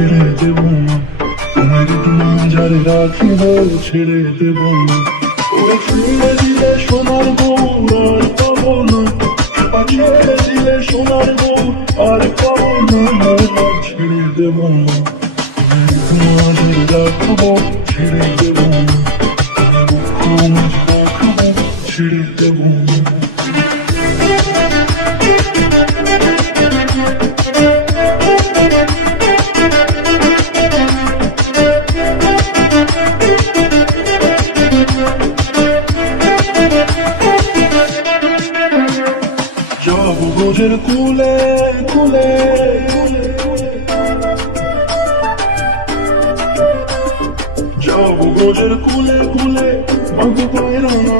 ছেড়ে দেব না, তোমার মাঝারে রাখিব ছেড়ে দেব না। ওরে ছেড়ে দিলে সোনার বউ আর পাবো না, ছেড়ে দিলে সোনার বউ আর পাবো না, ছেড়ে দেব না, মাঝারে রাখবো ছেড়ে দেব না, ছেড়ে দেব না। যাবো গোজের কুলে কুলে, যাবো গোজের কুলে কুলে, ভাঙতে পায়রা না